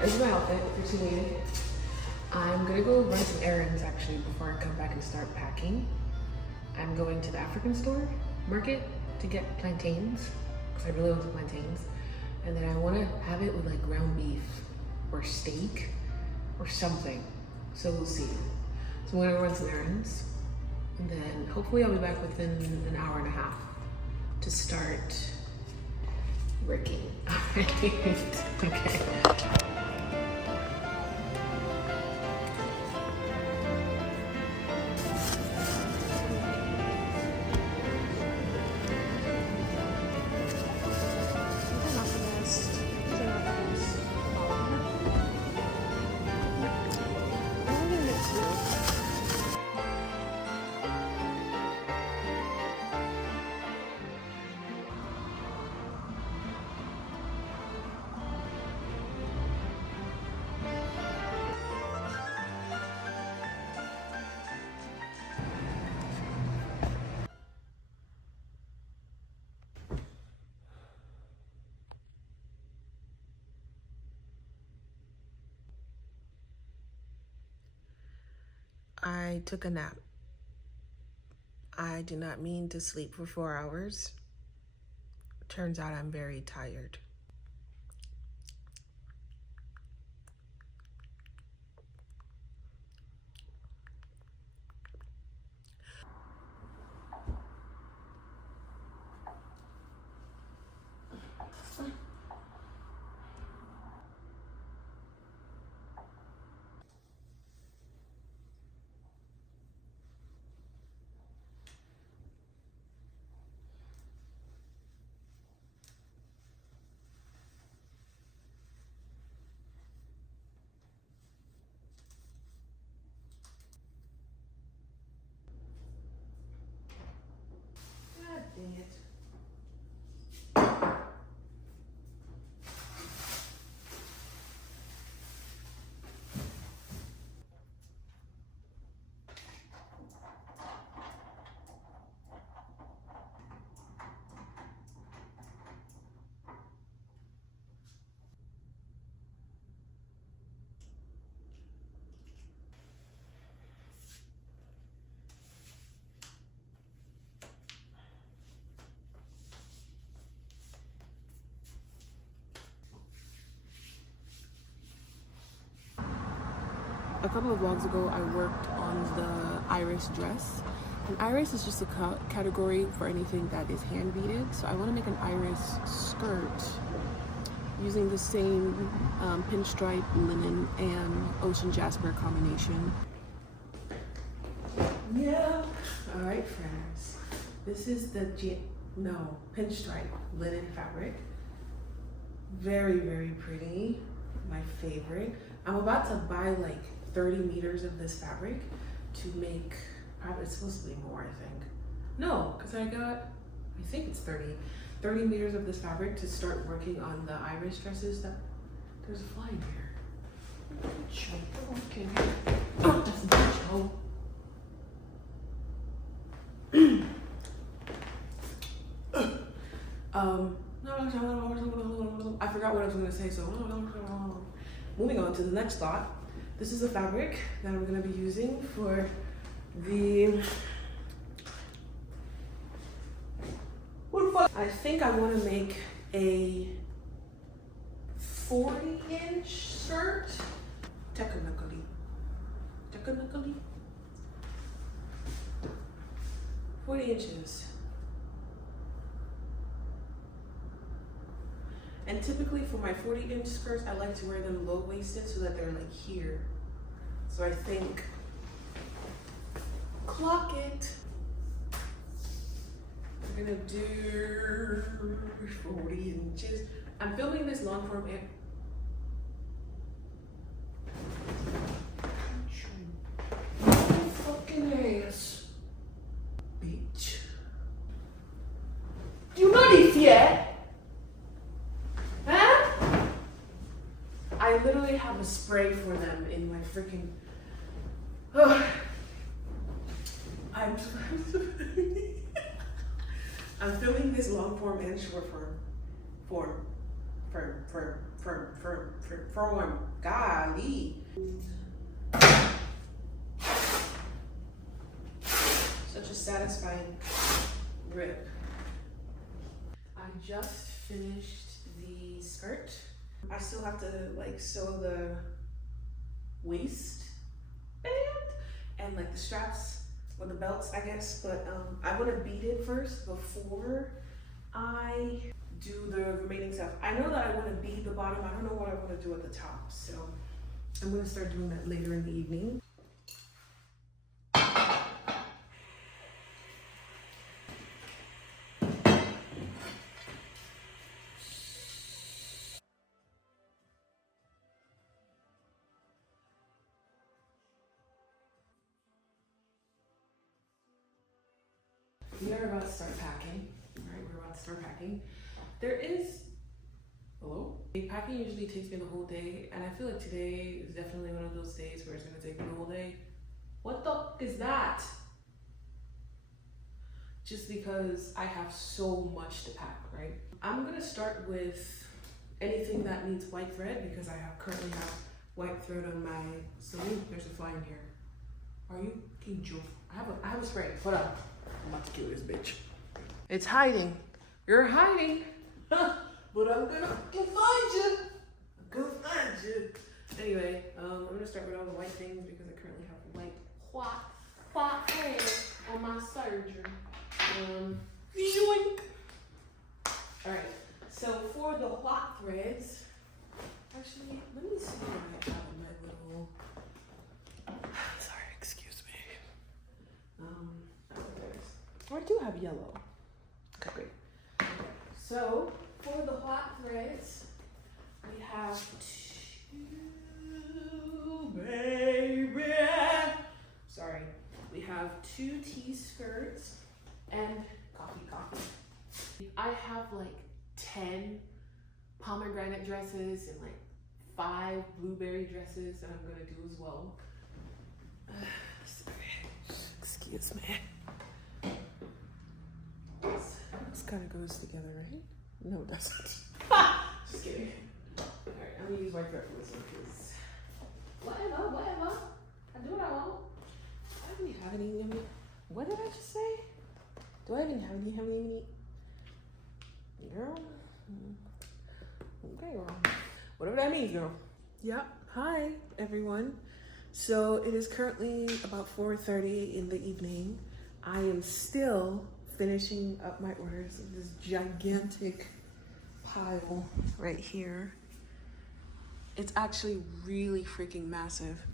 This is my outfit for today. I'm gonna go run some errands actually before I come back and start packing. I'm going to the African store market to get plantains because I really want some plantains. And then I want to have it with like ground beef or steak or something. So we'll see. So I'm gonna run some errands and then hopefully I'll be back within an hour and a half to start working. Okay. I took a nap. I did not mean to sleep for 4 hours. Turns out I'm very tired. Dang it. A couple of vlogs ago, I worked on the iris dress. An iris is just a category for anything that is hand beaded. So I want to make an iris skirt using the same pinstripe, linen, and ocean jasper combination. Yeah. All right, friends. This is the pinstripe linen fabric. Very, very pretty. My favorite. I'm about to buy like 30 meters of this fabric to make, probably it's supposed to be more, I think. No, because I think it's 30 meters of this fabric to start working on the iris dresses. There's a fly in here. Okay. Oh, that's I forgot what I was going to say, so moving on to the next thought. This is the fabric that I'm going to be using for the... I think I want to make a 40-inch skirt. Technically. 40 inches. And typically for my 40-inch skirts, I like to wear them low-waisted so that they're like here. So I think, clock it. We're gonna do 40 inches. I'm filming this long form fucking ass. Bitch. You know this yet? I literally have a spray for them in my freaking. I'm filming this long form and short form. for one. Golly. Such a satisfying rip. I just finished the skirt. I still have to like sew the waist band and like the straps or the belts, I guess, but I want to bead it first before I do the remaining stuff. I know that I want to bead the bottom. I don't know what I want to do at the top, so I'm going to start doing that later in the evening. We are about to start packing. All right, we're about to start packing. There is, hello? Packing usually takes me the whole day, and I feel like today is definitely one of those days where it's gonna take me the whole day. What the fuck is that? Just because I have so much to pack, right? I'm gonna start with anything that needs white thread because I currently have white thread on my sleeve. There's a fly in here. Are you kidding, Joe? I have a spray. Hold on. I'm about to kill this bitch. It's hiding. You're hiding. But I'm gonna find you. I'm gonna find you. Anyway, I'm gonna start with all the white things because I currently have white hair on my surgery. Yoink. Alright, so for the white threads, actually, let me see what I have in my little. Sorry, excuse me. Oh, I do have yellow. Okay, great. Okay. So for the hot threads, we have we have two T-skirts and coffee. I have like 10 pomegranate dresses and like 5 blueberry dresses that I'm gonna do as well. Excuse me. This kind of goes together, right? No, it doesn't. Just kidding. Alright, I'm gonna use white thread for this one because whatever. I do what I want. I don't even have any. What did I just say? Do I even have any? Girl? Okay, girl. Whatever that means, girl. Yep. Hi, everyone. So it is currently about 4:30 in the evening. I am still finishing up my orders of this gigantic pile right here. It's actually really freaking massive.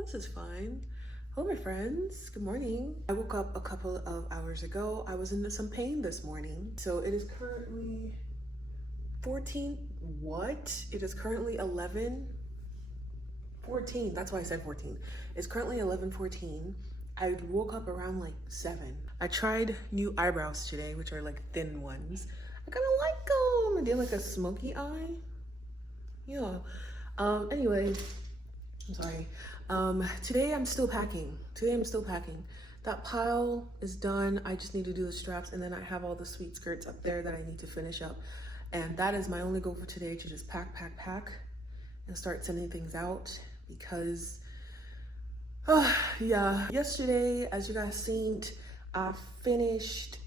this is fun. Hello, my friends. Good morning. I woke up a couple of hours ago. I was in some pain this morning. So it is currently 14. What? It is currently 11:14. That's why I said 14. It's currently 11:14. I woke up around like 7. I tried new eyebrows today, which are like thin ones. I kind of like them. I did like a smoky eye. Yeah. Anyway, I'm sorry. Today I'm still packing. That pile is done. I just need to do the straps, and then I have all the sweet skirts up there that I need to finish up. And that is my only goal for today, to just pack, and start sending things out because, yeah. Yesterday, as you guys seen, I finished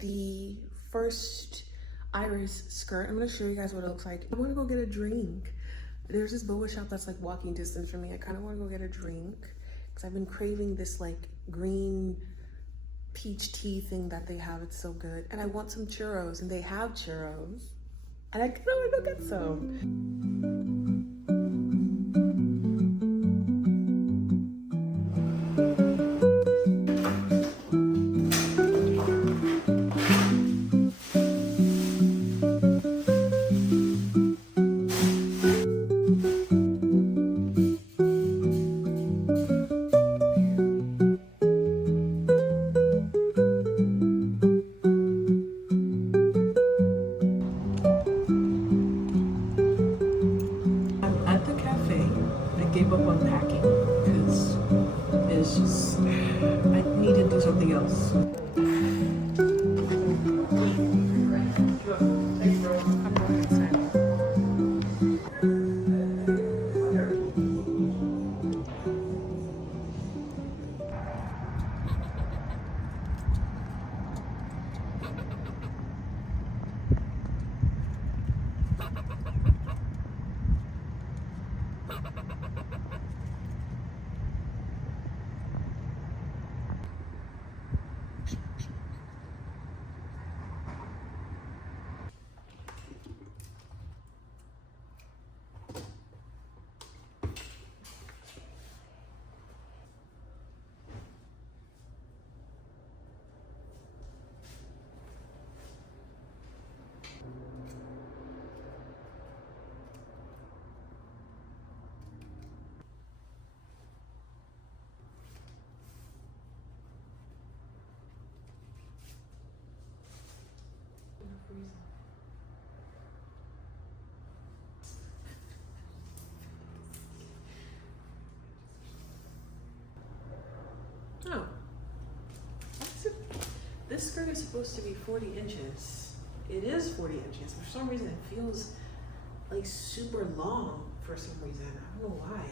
the first iris skirt. I'm gonna show you guys what it looks like. I wanna go get a drink. There's this boba shop that's like walking distance from me. I kind of want to go get a drink because I've been craving this like green peach tea thing that they have. It's so good. And I want some churros, and they have churros. And I kind of want to go get some. Gave up on packing because it's just, I need to do something else. Oh, this skirt is supposed to be 40 inches. It is 40 inches. For some reason, it feels like super long for some reason. I don't know why.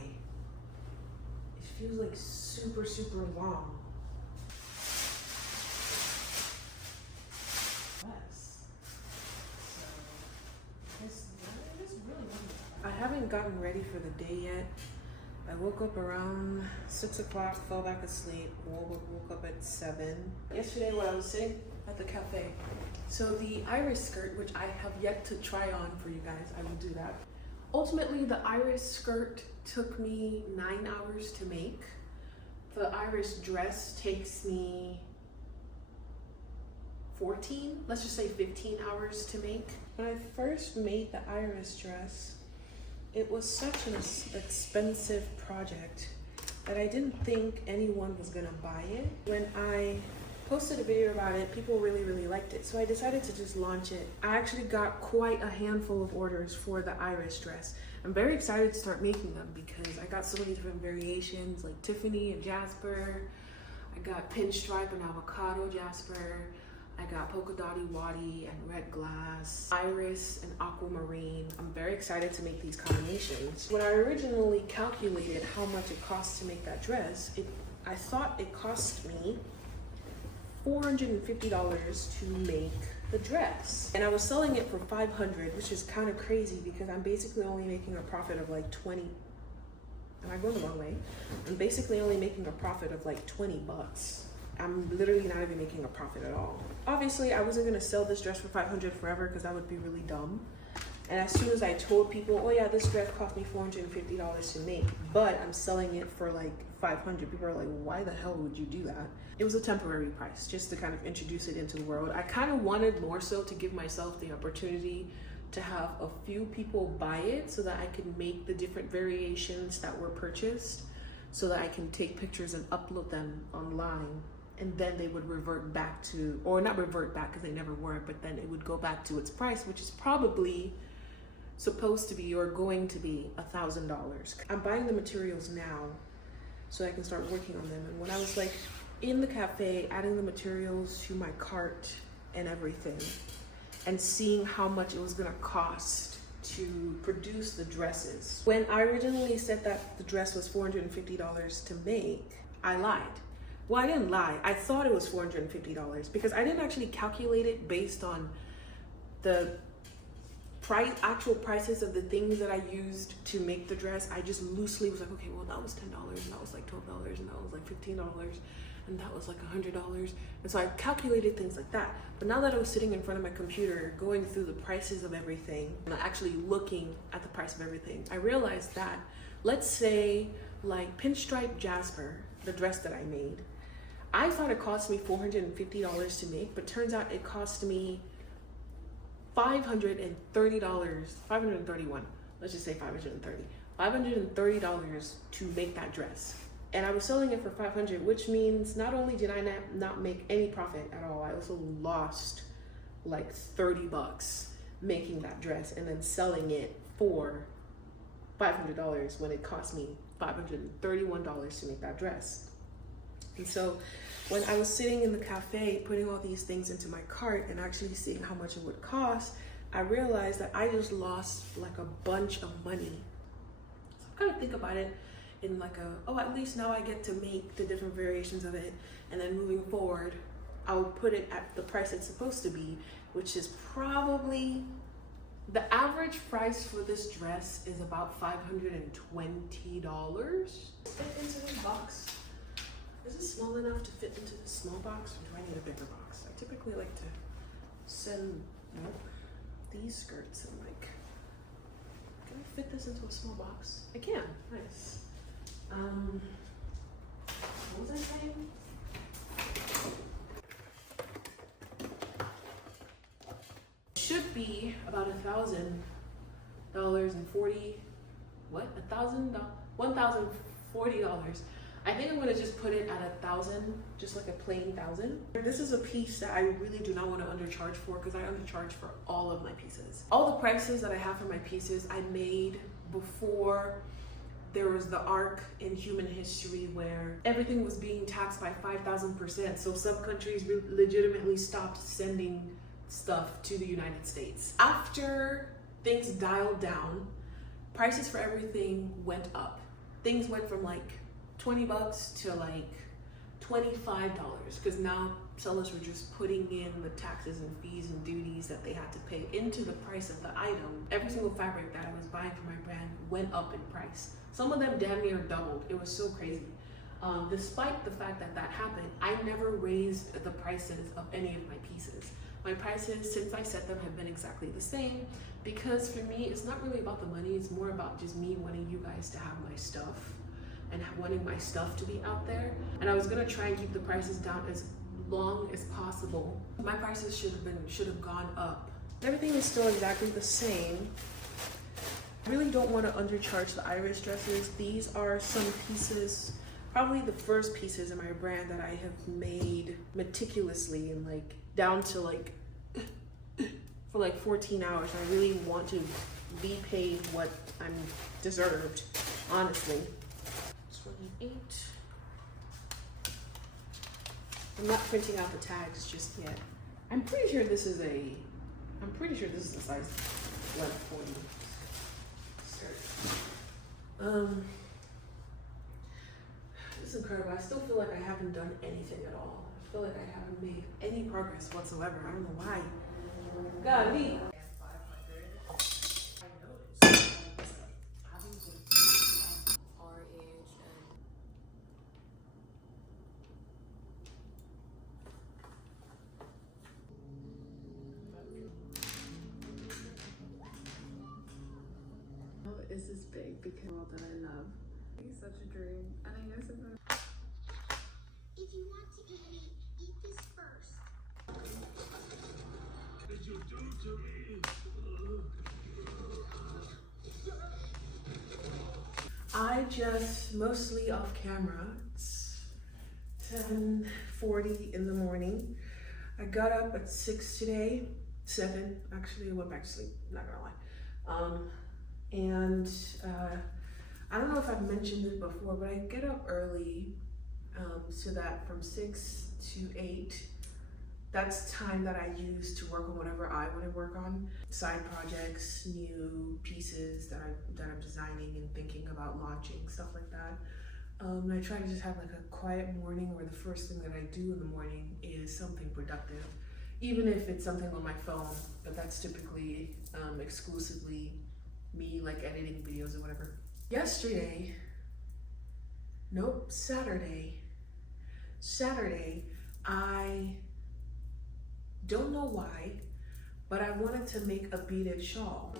It feels like super, super long. I haven't gotten ready for the day yet. I woke up around 6 o'clock, fell back asleep, woke up at 7. Yesterday when I was sitting at the cafe, so the iris skirt, which I have yet to try on for you guys, I will do that. Ultimately, the iris skirt took me 9 hours to make. The iris dress takes me 14, let's just say 15 hours to make. When I first made the iris dress, it was such an expensive project that I didn't think anyone was gonna buy it. When I posted a video about it, people really, really liked it. So I decided to just launch it. I actually got quite a handful of orders for the iris dress. I'm very excited to start making them because I got so many different variations like Tiffany and Jasper. I got pinstripe and avocado Jasper. I got polka dotty waddy and red glass, iris and aquamarine. I'm very excited to make these combinations. When I originally calculated how much it cost to make that dress, I thought it cost me $450 to make the dress. And I was selling it for $500, which is kind of crazy because I'm basically only making a profit of like 20. Am I going the wrong way? I'm basically only making a profit of like 20 bucks. I'm literally not even making a profit at all. Obviously, I wasn't gonna sell this dress for $500 forever because that would be really dumb. And as soon as I told people, oh yeah, this dress cost me $450 to make, but I'm selling it for like 500, people are like, why the hell would you do that? It was a temporary price, just to kind of introduce it into the world. I kind of wanted more so to give myself the opportunity to have a few people buy it so that I could make the different variations that were purchased, so that I can take pictures and upload them online. And then they would revert back to, or not revert back because they never were, but then it would go back to its price, which is probably supposed to be or going to be $1,000. I'm buying the materials now so I can start working on them. And when I was like in the cafe, adding the materials to my cart and everything, and seeing how much it was gonna cost to produce the dresses. When I originally said that the dress was $450 to make, I lied. Well, I didn't lie. I thought it was $450 because I didn't actually calculate it based on the actual prices of the things that I used to make the dress. I just loosely was like, okay, well, that was $10, and that was like $12, and that was like $15, and that was like $100. And so I calculated things like that. But now that I was sitting in front of my computer, going through the prices of everything, and actually looking at the price of everything, I realized that, let's say like pinstripe jasper, the dress that I made, I thought it cost me $450 to make, but turns out it cost me $530, $531, let's just say $530 to make that dress. And I was selling it for $500, which means not only did I not make any profit at all, I also lost like $30 making that dress and then selling it for $500 when it cost me $531 to make that dress. And so when I was sitting in the cafe putting all these things into my cart and actually seeing how much it would cost, I realized that I just lost like a bunch of money. So I kind of think about it in like at least now I get to make the different variations of it, and then moving forward, I will put it at the price it's supposed to be, which is probably, the average price for this dress is about $520. Fit into this box. Is it small enough to fit into this small box, or do I need a bigger box? I typically like to send these skirts and like, can I fit this into a small box? I can, nice. What was I saying? Should be about $1,040. $1,040. I think I'm gonna just put it at 1,000, just like a plain 1,000. This is a piece that I really do not want to undercharge for, because I undercharge for all of my pieces. All the prices that I have for my pieces I made before there was the arc in human history where everything was being taxed by 5,000%. So some countries legitimately stopped sending stuff to the United States. After things dialed down, prices for everything went up. Things went from like $20 to like $25, because now sellers were just putting in the taxes and fees and duties that they had to pay into the price of the item. Every single fabric that I was buying for my brand went up in price. Some of them damn near doubled. It was so crazy. Despite the fact that that happened, I never raised the prices of any of my pieces. My prices, since I set them, have been exactly the same, because for me, it's not really about the money. It's more about just me wanting you guys to have my stuff and wanting my stuff to be out there. And I was gonna try and keep the prices down as long as possible. My prices should have gone up. Everything is still exactly the same. I really don't want to undercharge the Irish dresses. These are some pieces, probably the first pieces in my brand that I have made meticulously and like down to like for like 14 hours. I really want to be paid what I'm deserved, honestly. 28. I'm not printing out the tags just yet. I'm pretty sure this is a size 140 skirt. This is incredible. I still feel like I haven't done anything at all. I feel like I haven't made any progress whatsoever. I don't know why. Golly. big because of all that I love. It's such a dream, and I know sometimes. If you want to eat this first. Did you do to me? I just mostly off camera. It's 10:40 in the morning. I got up at 6 today. 7 actually. I went back to sleep. Not gonna lie. I don't know if I've mentioned this before, but I get up early so that from 6 to 8, that's time that I use to work on whatever I want to work on. Side projects, new pieces that I'm designing and thinking about launching, stuff like that. And I try to just have like a quiet morning where the first thing that I do in the morning is something productive, even if it's something on my phone, but that's typically exclusively me like editing videos or whatever. Saturday, I don't know why, but I wanted to make a beaded shawl.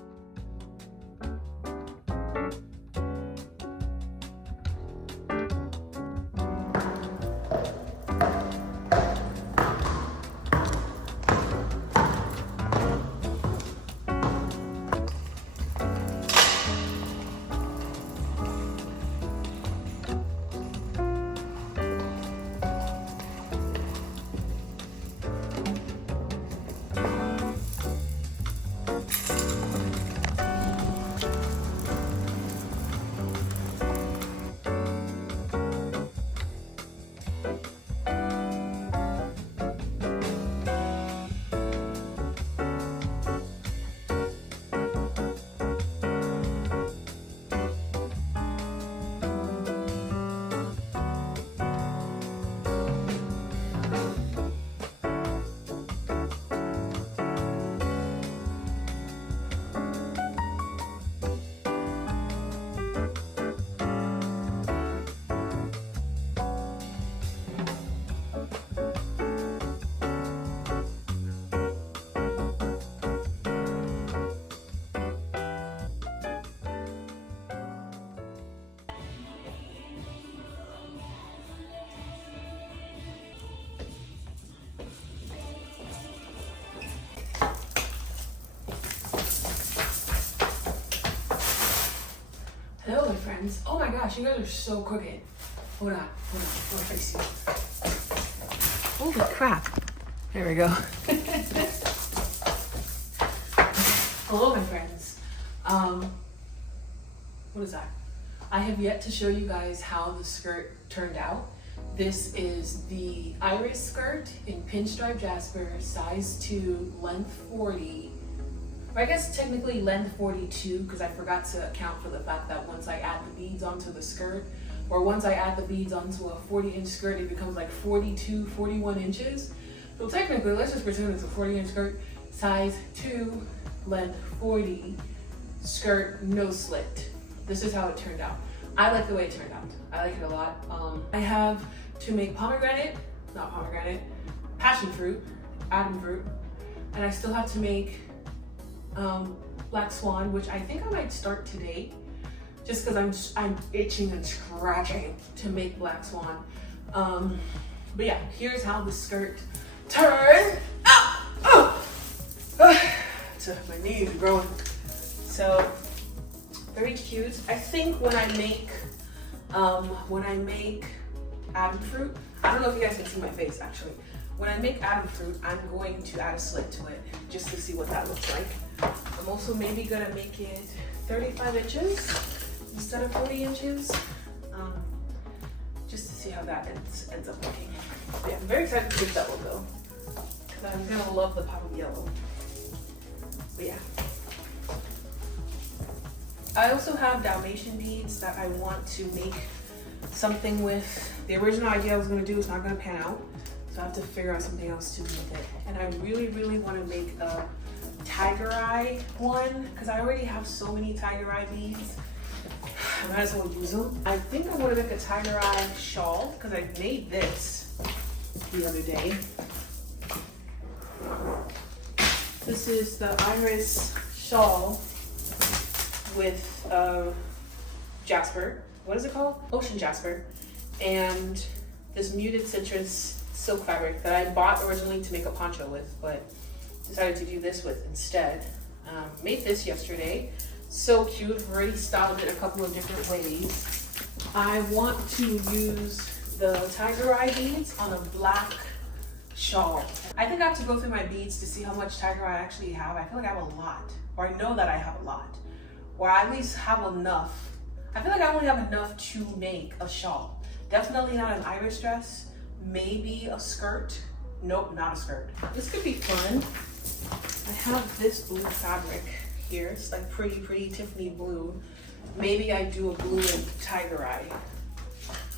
Hello, my friends. Oh my gosh, you guys are so crooked. Hold on. I'll fix you. Holy crap. There we go. Hello, my friends. What is that? I have yet to show you guys how the skirt turned out. This is the iris skirt in pinstripe jasper, size 2, length 40. I guess technically length 42 because I forgot to account for the fact that once I add the beads onto the skirt, or once I add the beads onto a 40-inch skirt, it becomes like 42, 41 inches. So technically, let's just pretend it's a 40-inch skirt, size 2, length 40, skirt, no slit. This is how it turned out. I like the way it turned out. I like it a lot. I have to make passion fruit, Adam fruit, and I still have to make black swan, which I think I might start today, just because I'm itching and scratching to make black swan. But yeah, here's how the skirt turned out. So my knees are growing. So very cute. I think when I make Adam fruit, I don't know if you guys can see my face actually. When I make Adam fruit, I'm going to add a slit to it just to see what that looks like. I'm also maybe gonna make it 35 inches instead of 40 inches, just to see how that ends up looking. But yeah, I'm very excited to make that one though, because I'm gonna love the pop of yellow. But yeah. I also have Dalmatian beads that I want to make something with. The original idea I was gonna do is not gonna pan out. So I have to figure out something else to do with it. And I really, really want to make a tiger eye one because I already have so many tiger eye beads. I might as well use them. I think I want to make a tiger eye shawl because I made this the other day. This is the iris shawl with jasper. What is it called? Ocean jasper. And this muted citrus silk fabric that I bought originally to make a poncho with, but decided to do this with instead. Made this yesterday. So cute. I've already styled it a couple of different ways. I want to use the tiger eye beads on a black shawl. I think I have to go through my beads to see how much tiger eye I actually have. I feel like I have a lot, or I know that I have a lot, or I at least have enough. I feel like I only have enough to make a shawl. Definitely not an iris dress, maybe a skirt. Nope, not a skirt. This could be fun. I have this blue fabric here. It's like pretty Tiffany blue. Maybe I do a blue and tiger eye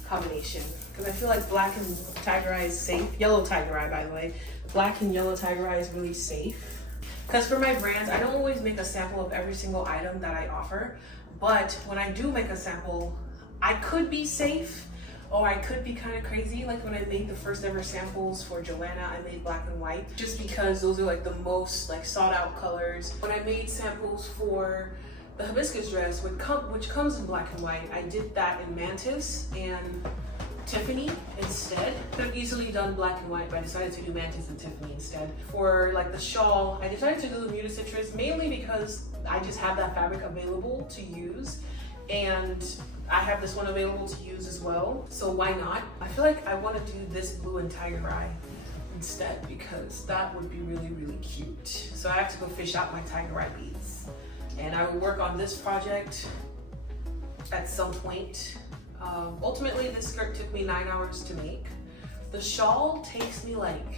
combination, because I feel like black and tiger eye is safe. Yellow tiger eye, by the way. Black and yellow tiger eye is really safe. Because for my brands, I don't always make a sample of every single item that I offer, but when I do make a sample, I could be safe, or I could be kind of crazy. Like when I made the first ever samples for Joanna, I made black and white, just because those are like the most like sought out colors. When I made samples for the hibiscus dress, which comes in black and white, I did that in Mantis and Tiffany instead. Could have easily done black and white, but I decided to do Mantis and Tiffany instead. For like the shawl, I decided to do the muted citrus mainly because I just have that fabric available to use, and I have this one available to use as well, so why not? I feel like I want to do this blue and tiger eye instead, because that would be really cute. So I have to go fish out my tiger eye beads, and I will work on this project at some point. Ultimately, this skirt took me 9 hours to make. The shawl takes me like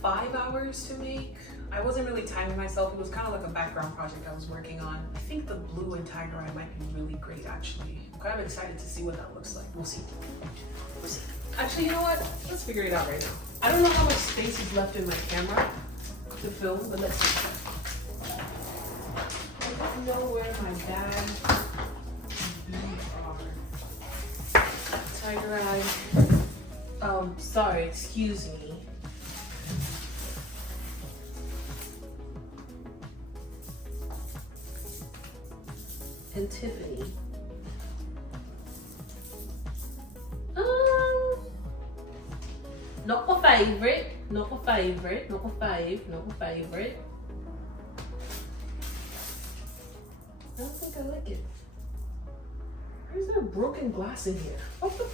5 hours to make. I wasn't really timing myself. It was kind of like a background project I was working on. I think the blue and tiger eye might be really great, actually. I'm kind of excited to see what that looks like. We'll see. We'll see. Actually, you know what? Let's figure it out right now. I don't know how much space is left in my camera to film, but let's see. I don't know where my bag are. Tiger eye. Sorry, excuse me. And Tiffany. Not my favorite. Not my favorite. Not my fave. Not my favorite. I don't think I like it. Why is there broken glass in here? What the?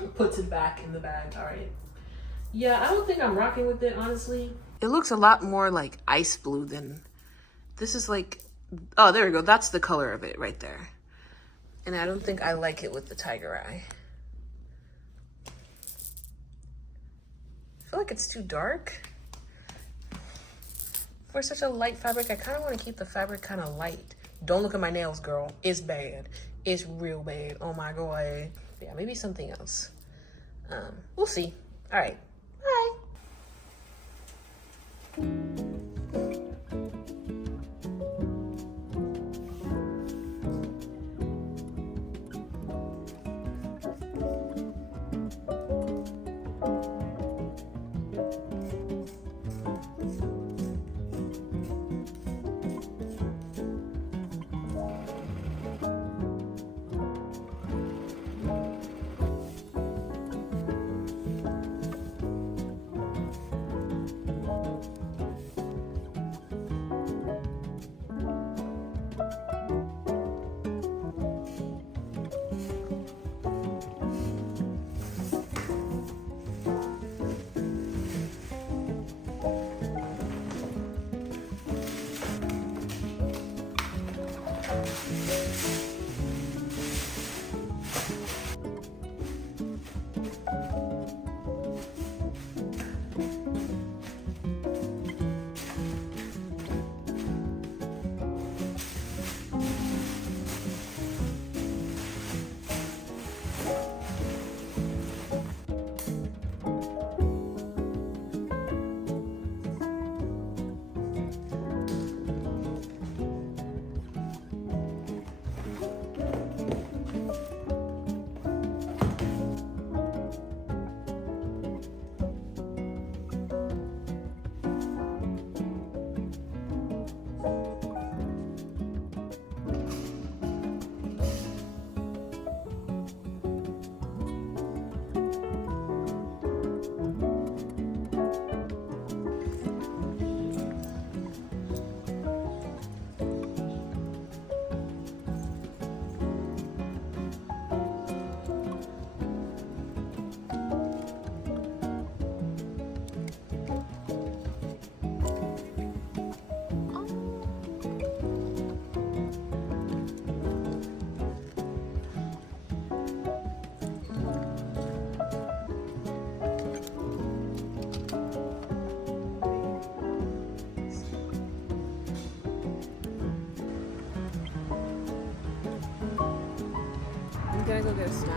Puts it back in the bag. All right. Yeah, I don't think I'm rocking with it, honestly. It looks a lot more like ice blue than this is like. Oh, there we go. That's the color of it right there. And I don't think I like it with the tiger eye. I feel like it's too dark. For such a light fabric, I kind of want to keep the fabric kind of light. Don't look at my nails, girl. It's bad. It's real bad. Oh my God. Yeah, maybe something else. We'll see. All right. Bye.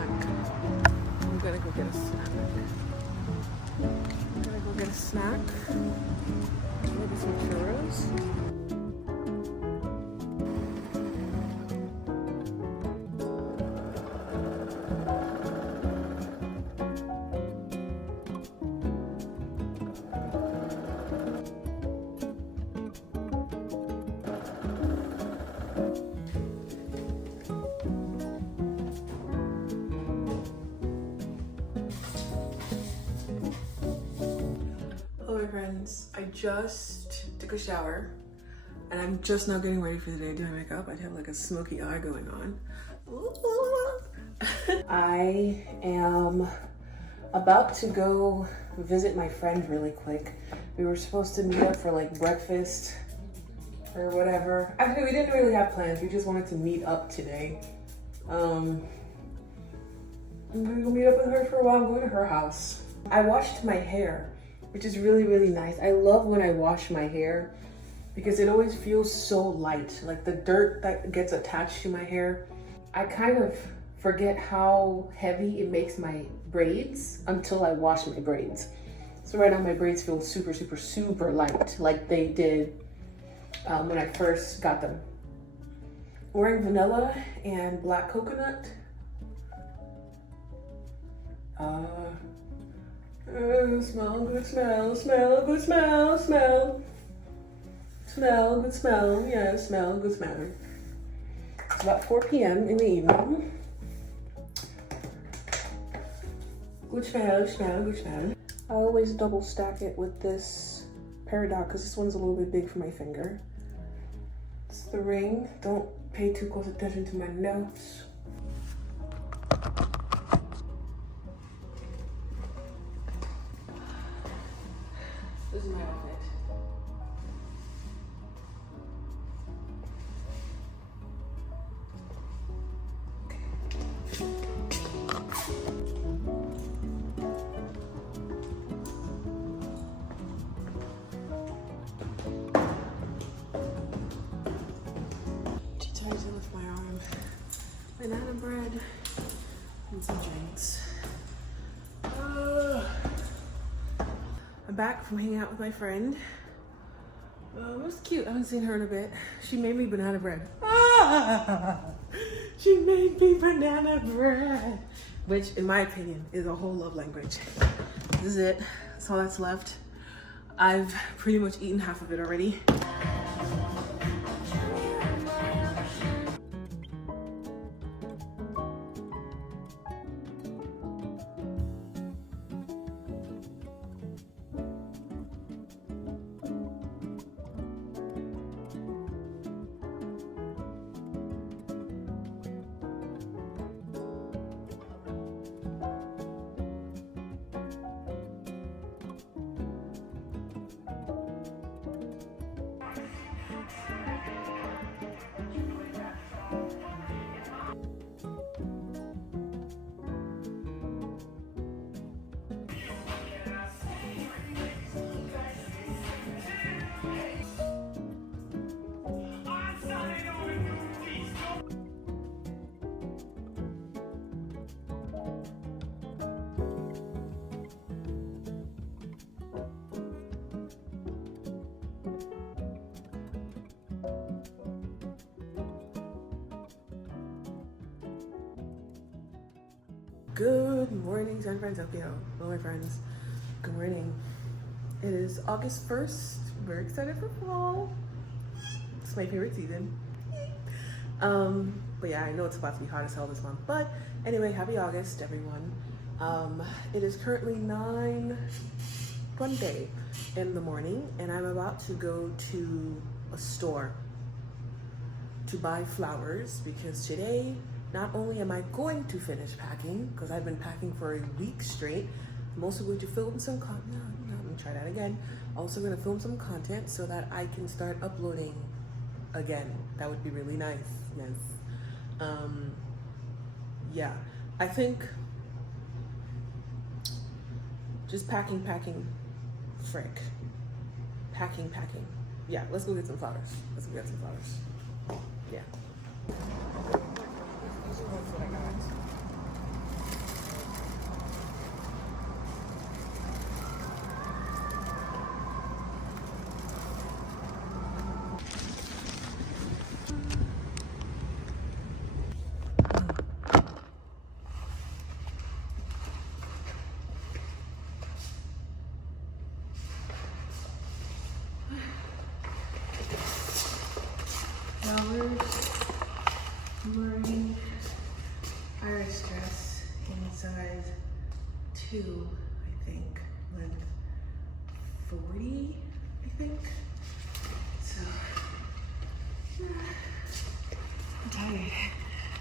snack. I'm gonna go get a snack. Maybe some churros. Hello my friends, I just took a shower and I'm just now getting ready for the day doing makeup. I have like a smoky eye going on. I am about to go visit my friend really quick. We were supposed to meet up for like breakfast or whatever. Actually, we didn't really have plans. We just wanted to meet up today. I'm gonna go meet up with her for a while. I'm going to her house. I washed my hair, which is really, really nice. I love when I wash my hair because it always feels so light. Like the dirt that gets attached to my hair, I kind of forget how heavy it makes my braids until I wash my braids. So right now my braids feel super, super, super light, like they did when I first got them. Wearing vanilla and black coconut. Smell, good smell, smell, good smell, smell. Smell, good smell, yeah, smell, good smell. It's about 4 p.m. in the evening. Good smell, smell, good smell. I always double stack it with this peridot because this one's a little bit big for my finger. It's the ring. Don't pay too close attention to my notes. This is my outfit. She ties in with my arm. Banana bread and some drinks. I'm back from hanging out with my friend. It was cute. I haven't seen her in a bit. She made me banana bread. She made me banana bread, which in my opinion is a whole love language. This is it. That's all that's left. I've pretty much eaten half of it already. Good morning, San Francisco. Hello, my friends. Good morning. It is August 1st. We're excited for fall. It's my favorite season. But yeah, I know it's about to be hot as hell this month. But anyway, happy August, everyone. It is currently 9:20 in the morning, and I'm about to go to a store to buy flowers because today, not only am I going to finish packing, because I've been packing for a week straight, I'm also going to film some content. No, I'm gonna try that again. Also gonna film some content so that I can start uploading again. That would be really nice. Yes. Yeah, I think just packing, frick. Packing. Yeah, let's go get some flowers. Yeah. That's what I got. in size 2, I think, length 40, I think. So, I'm tired.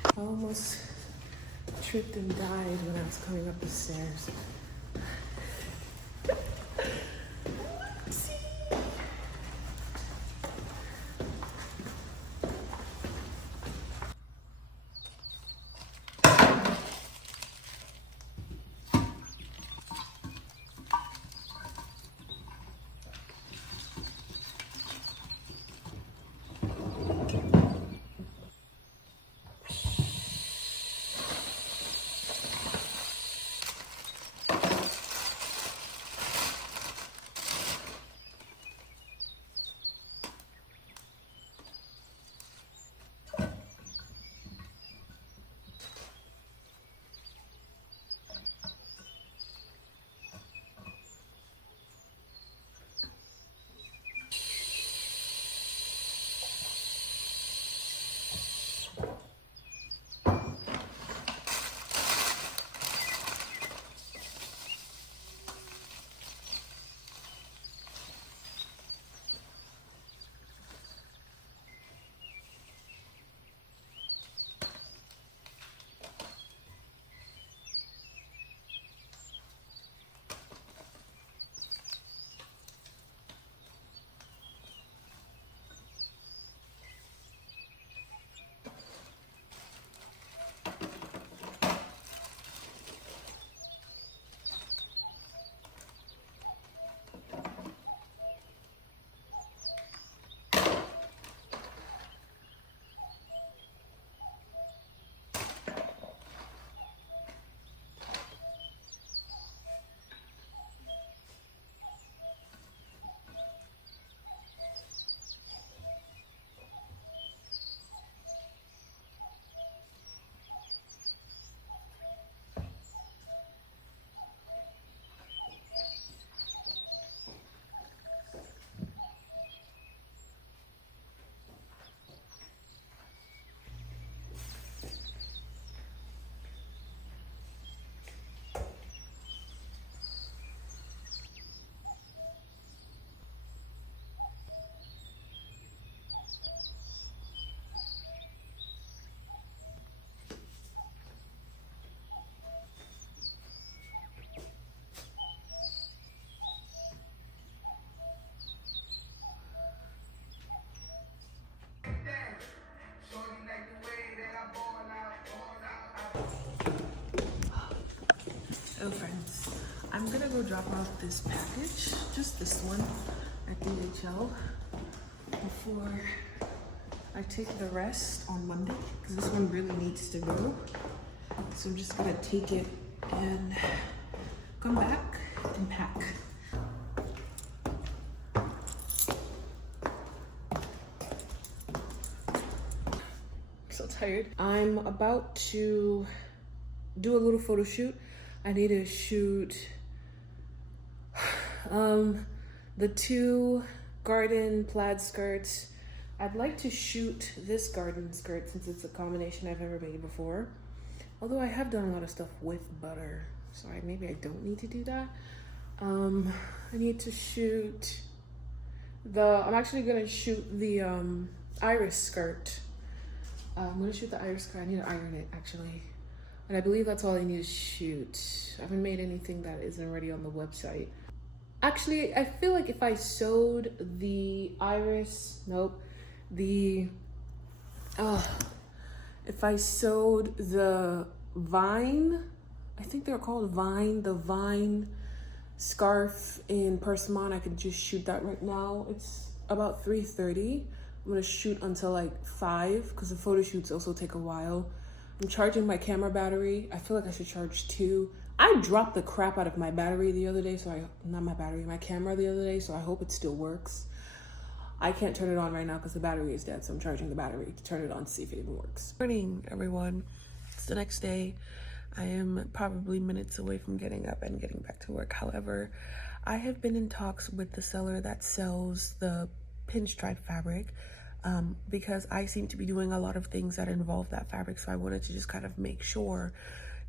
I almost tripped and died when I was coming up the stairs. Oh friends, I'm gonna go drop off this package, just this one, at DHL before I take the rest on Monday, because this one really needs to go. So I'm just gonna take it and come back and pack. So tired. I'm about to do a little photo shoot. I need to shoot the 2 garden plaid skirts. I'd like to shoot this garden skirt since it's a combination I've never made before. Although I have done a lot of stuff with butter, so maybe I don't need to do that. I need to shoot I'm actually gonna shoot the iris skirt. I'm gonna shoot the iris skirt. I need to iron it actually. And I believe that's all I need to shoot. I haven't made anything that isn't already on the website. Actually, I feel like if I sewed the iris, if I sewed the vine, I think they're called vine, the vine scarf in Persimmon, I could just shoot that right now. It's about 3:30. I'm gonna shoot until like 5 because the photo shoots also take a while. I'm charging my camera battery. I feel like I should charge 2. I dropped the crap out of my battery the other day, my camera the other day, so I hope it still works. I can't turn it on right now because the battery is dead, so I'm charging the battery to turn it on to see if it even works. Morning, everyone. It's the next day. I am probably minutes away from getting up and getting back to work. However, I have been in talks with the seller that sells the pinstripe fabric because I seem to be doing a lot of things that involve that fabric, so I wanted to just kind of make sure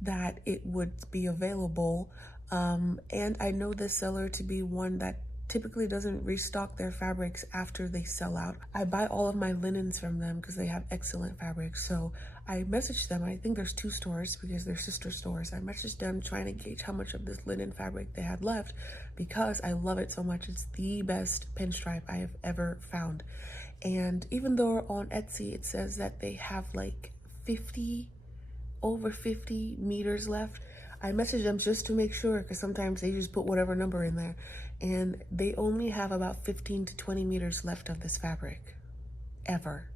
that it would be available. And I know this seller to be one that typically doesn't restock their fabrics after they sell out. I buy all of my linens from them because they have excellent fabrics. So I messaged them. I think there's 2 stores because they're sister stores. I messaged them trying to gauge how much of this linen fabric they had left because I love it so much. It's the best pinstripe I have ever found. And even though on Etsy it says that they have like over 50 meters left, I messaged them just to make sure because sometimes they just put whatever number in there. And they only have about 15 to 20 meters left of this fabric. Ever.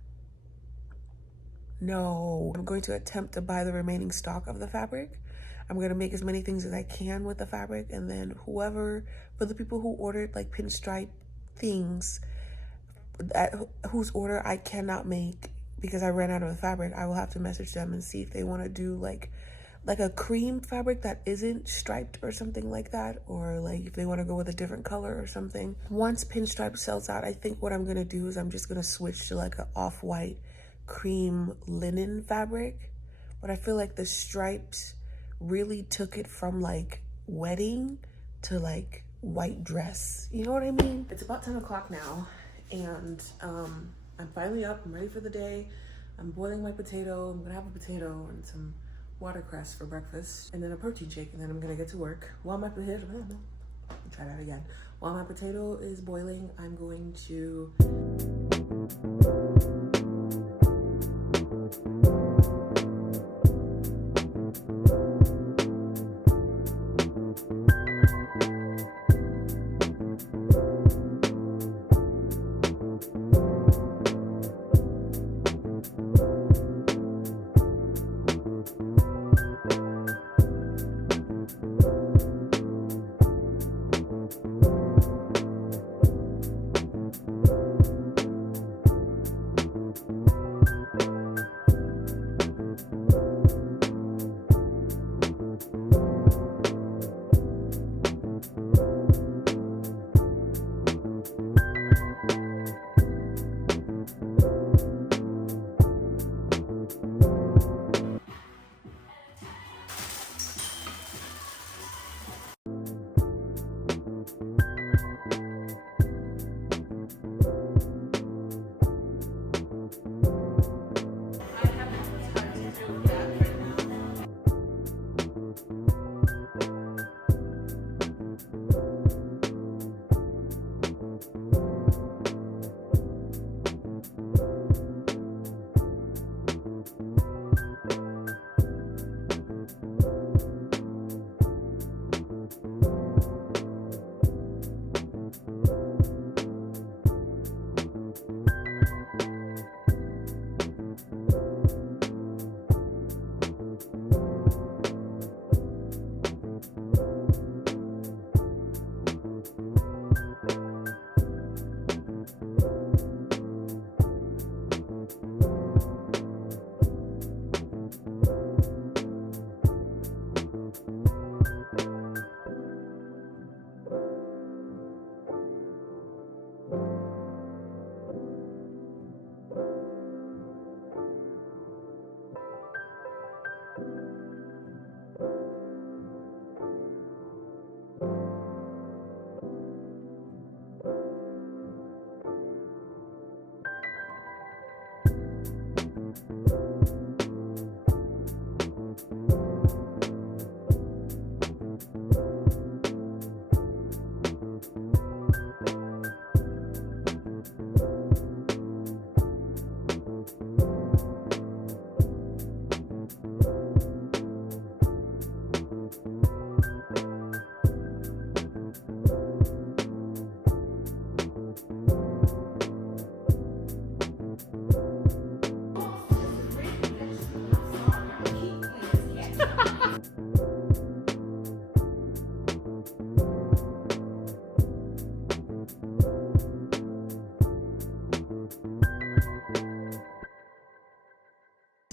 No. I'm going to attempt to buy the remaining stock of the fabric. I'm going to make as many things as I can with the fabric. And then for the people who ordered like pinstripe things, whose order I cannot make because I ran out of the fabric, I will have to message them and see if they want to do like a cream fabric that isn't striped or something like that, or like if they want to go with a different color or something. Once pinstripe sells out, I think what I'm going to do is I'm just going to switch to like an off-white cream linen fabric. But I feel like the stripes really took it from like wedding to like white dress. You know what I mean? It's about 10 o'clock now, and I'm finally up. I'm ready for the day. I'm boiling my potato. I'm gonna have a potato and some watercress for breakfast, and then a protein shake, and then I'm gonna get to work. While my potato, try that again. While my potato is boiling, I'm going to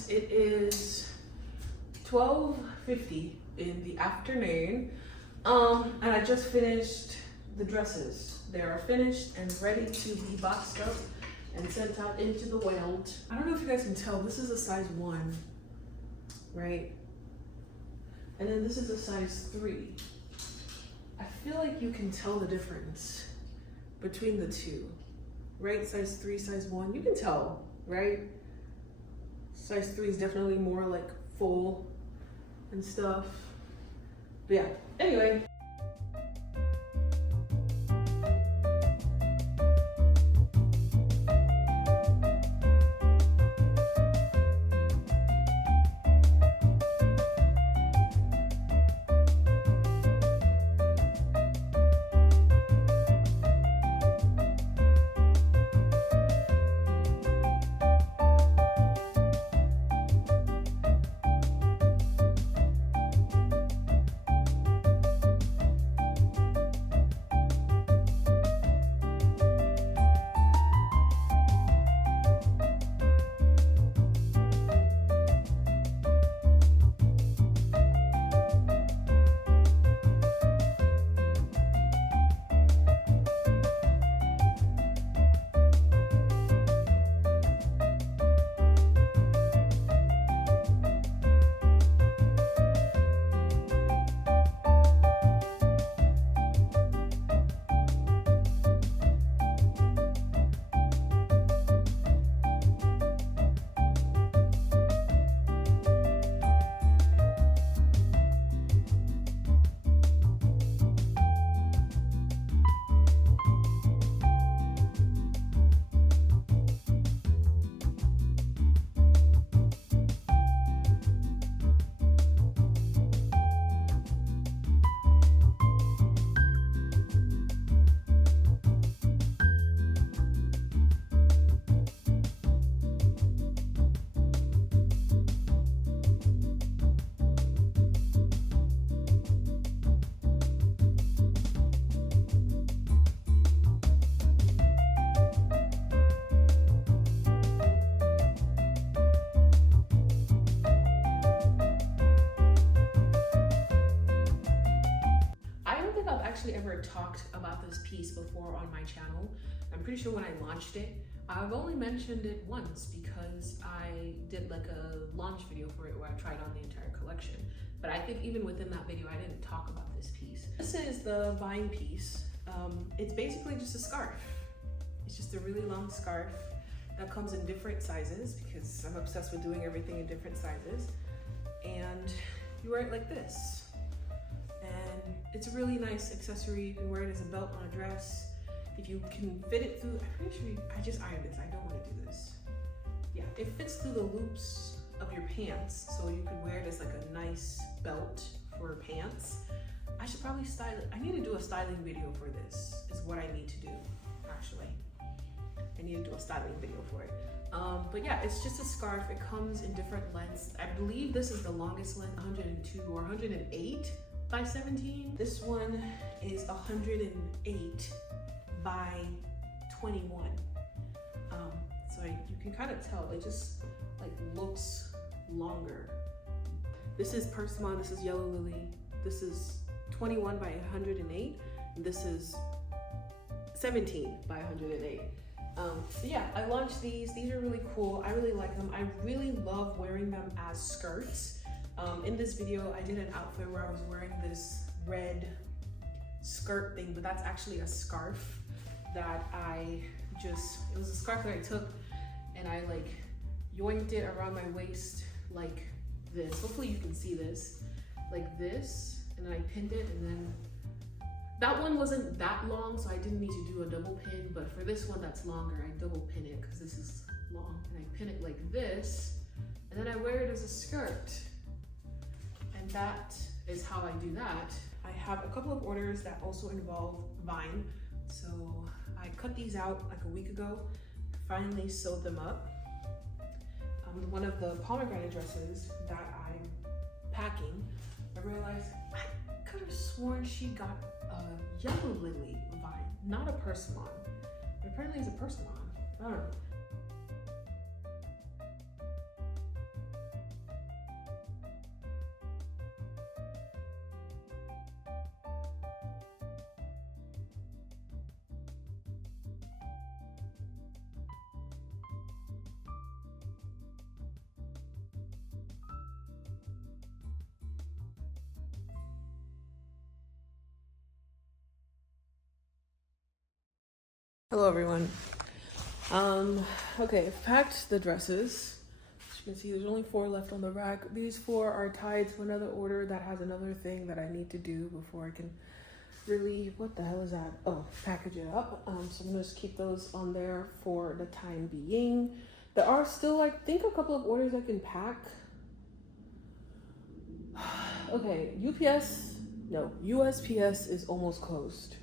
It is 12:50 in the afternoon, and I just finished the dresses. They are finished and ready to be boxed up and sent out into the world. I don't know if you guys can tell, this is a size 1, right? And then this is a size 3. I feel like you can tell the difference between the two, right? Size 3, size 1, you can tell, right? Size 3 is definitely more like full and stuff. But yeah, anyway. Ever talked about this piece before on my channel. I'm pretty sure when I launched it, I've only mentioned it once because I did like a launch video for it where I tried on the entire collection. But I think even within that video, I didn't talk about this piece. This is the vine piece. It's basically just a scarf. It's just a really long scarf that comes in different sizes because I'm obsessed with doing everything in different sizes. And you wear it like this. And it's a really nice accessory. You can wear it as a belt on a dress. If you can fit it through, I'm pretty sure I just ironed this. I don't want to do this. Yeah, it fits through the loops of your pants, so you can wear it as like a nice belt for pants. I should probably style it. I need to do a styling video for this, is what I need to do, actually. I need to do a styling video for it. But yeah, it's just a scarf. It comes in different lengths. I believe this is the longest length, 102 or 108 by 17. This one is 108 by 21. So you can kind of tell, it just like looks longer. This is persimmon, this is yellow lily. This is 21 by 108. This is 17 by 108. So yeah, I launched these. These are really cool. I really like them. I really love wearing them as skirts. In this video, I did an outfit where I was wearing this red skirt thing, but that's actually a scarf that it was a scarf that I took and I like yoinked it around my waist like this. Hopefully you can see this, like this, and then I pinned it, and then that one wasn't that long, so I didn't need to do a double pin, but for this one that's longer, I double pin it because this is long, and I pin it like this, and then I wear it as a skirt. And that is how I do that. I have a couple of orders that also involve vine. So I cut these out like a week ago, finally sewed them up. One of the pomegranate dresses that I'm packing, I realized I could have sworn she got a yellow lily vine, not a persimmon. Apparently it's a persimmon, I don't know. Hello everyone. Okay, I've packed the dresses. As you can see, there's only 4 left on the rack. These 4 are tied to another order that has another thing that I need to do before I can really, what the hell is that? Oh, package it up. So I'm gonna just keep those on there for the time being. There are still, I think, a couple of orders I can pack. Okay, USPS is almost closed.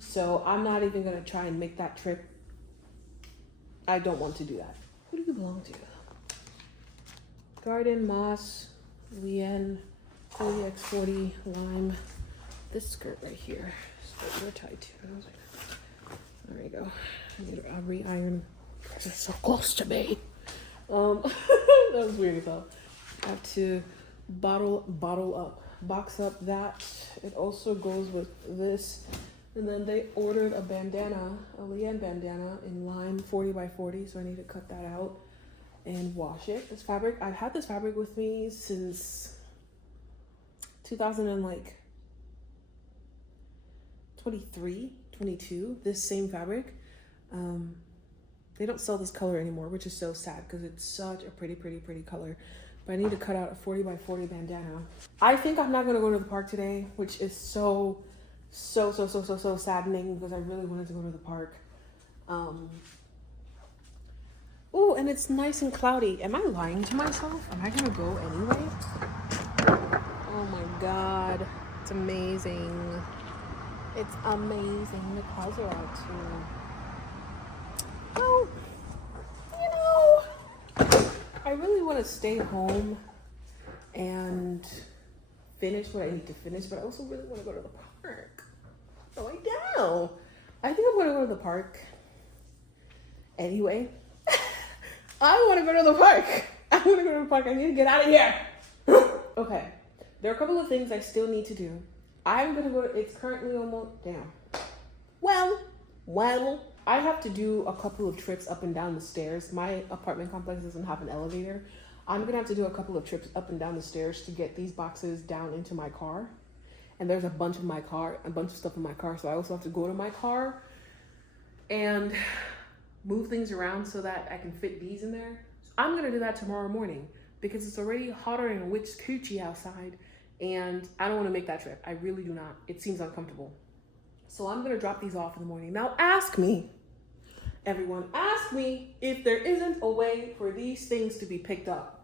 So I'm not even gonna try and make that trip. I don't want to do that. Who do you belong to? Garden, Moss, Leanne, 40x40, Lime. This skirt right here is what you're tied to. And I was like, there you go. I need to re-iron because it's so close to me. That was weird as hell. I have to box up that. It also goes with this. And then they ordered a bandana, a Leanne bandana in Lime 40x40. So I need to cut that out and wash it. This fabric, I've had this fabric with me since 2023, 22. This same fabric. They don't sell this color anymore, which is so sad because it's such a pretty color. But I need to cut out a 40x40 bandana. I think I'm not gonna go to the park today, which is so saddening because I really wanted to go to the park. Oh, and it's nice and cloudy. Am I lying to myself? Am I gonna go anyway? Oh my God, it's amazing. It's amazing. The clouds are out too. Well, you know, I really want to stay home and finish what I need to finish, but I also really want to go to the park. So I know. I think I'm going to go to the park anyway. I want to go to the park. I want to go to the park. I need to get out of here. Okay. There are a couple of things I still need to do. I'm going to go to, it's currently almost, damn. Well, I have to do a couple of trips up and down the stairs. My apartment complex doesn't have an elevator. I'm gonna have to do a couple of trips up and down the stairs to get these boxes down into my car. And there's a bunch of stuff in my car. So I also have to go to my car and move things around so that I can fit these in there. I'm gonna do that tomorrow morning because it's already hotter than a witch's coochie outside. And I don't wanna make that trip. I really do not. It seems uncomfortable. So I'm gonna drop these off in the morning. Now ask me, everyone, ask me if there isn't a way for these things to be picked up.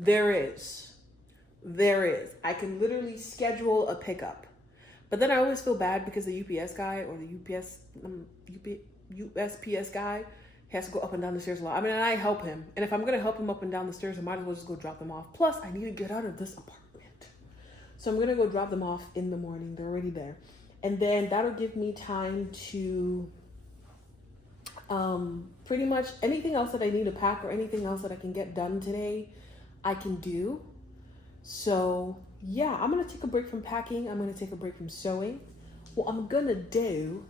There is. I can literally schedule a pickup. But then I always feel bad because the UPS guy or the USPS guy has to go up and down the stairs a lot. I mean, and I help him. And if I'm gonna help him up and down the stairs, I might as well just go drop them off. Plus, I need to get out of this apartment. So I'm gonna go drop them off in the morning. They're already there. And then that'll give me time to pretty much anything else that I need to pack or anything else that I can get done today, I can do. So yeah, I'm gonna take a break from packing. I'm gonna take a break from sewing. What I'm gonna do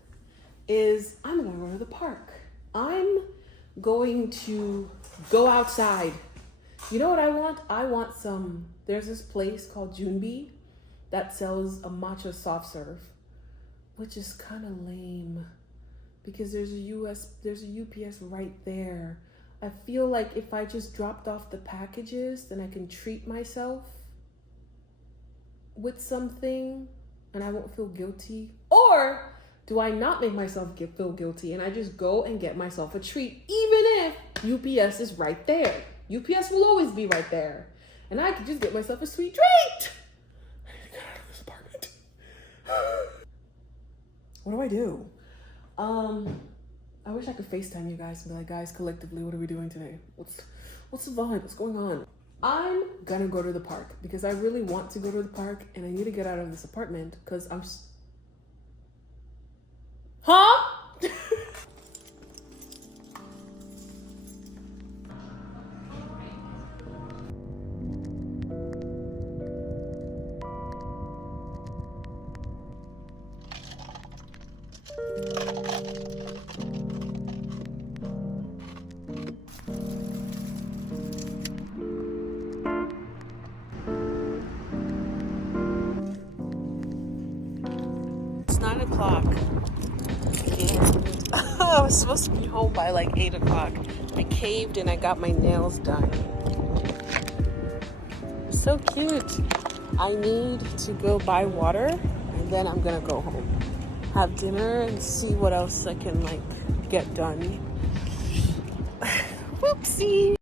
is I'm gonna go to the park. I'm going to go outside. You know what I want? I want there's this place called Junbi that sells a matcha soft serve, which is kind of lame because there's a UPS right there. I feel like if I just dropped off the packages, then I can treat myself with something and I won't feel guilty. Or do I not make myself feel guilty and I just go and get myself a treat, even if UPS is right there? UPS will always be right there. And I can just get myself a sweet treat. I need to get out of this apartment. What do I do? I wish I could FaceTime you guys and be like, guys, collectively, what are we doing today? What's the vibe? What's going on? I'm gonna go to the park because I really want to go to the park and I need to get out of this apartment because I'm... Huh? It's 9 o'clock and I was supposed to be home by like 8 o'clock. I caved and I got my nails done. So cute. I need to go buy water and then I'm gonna go home. Have dinner and see what else I can like get done. Whoopsie.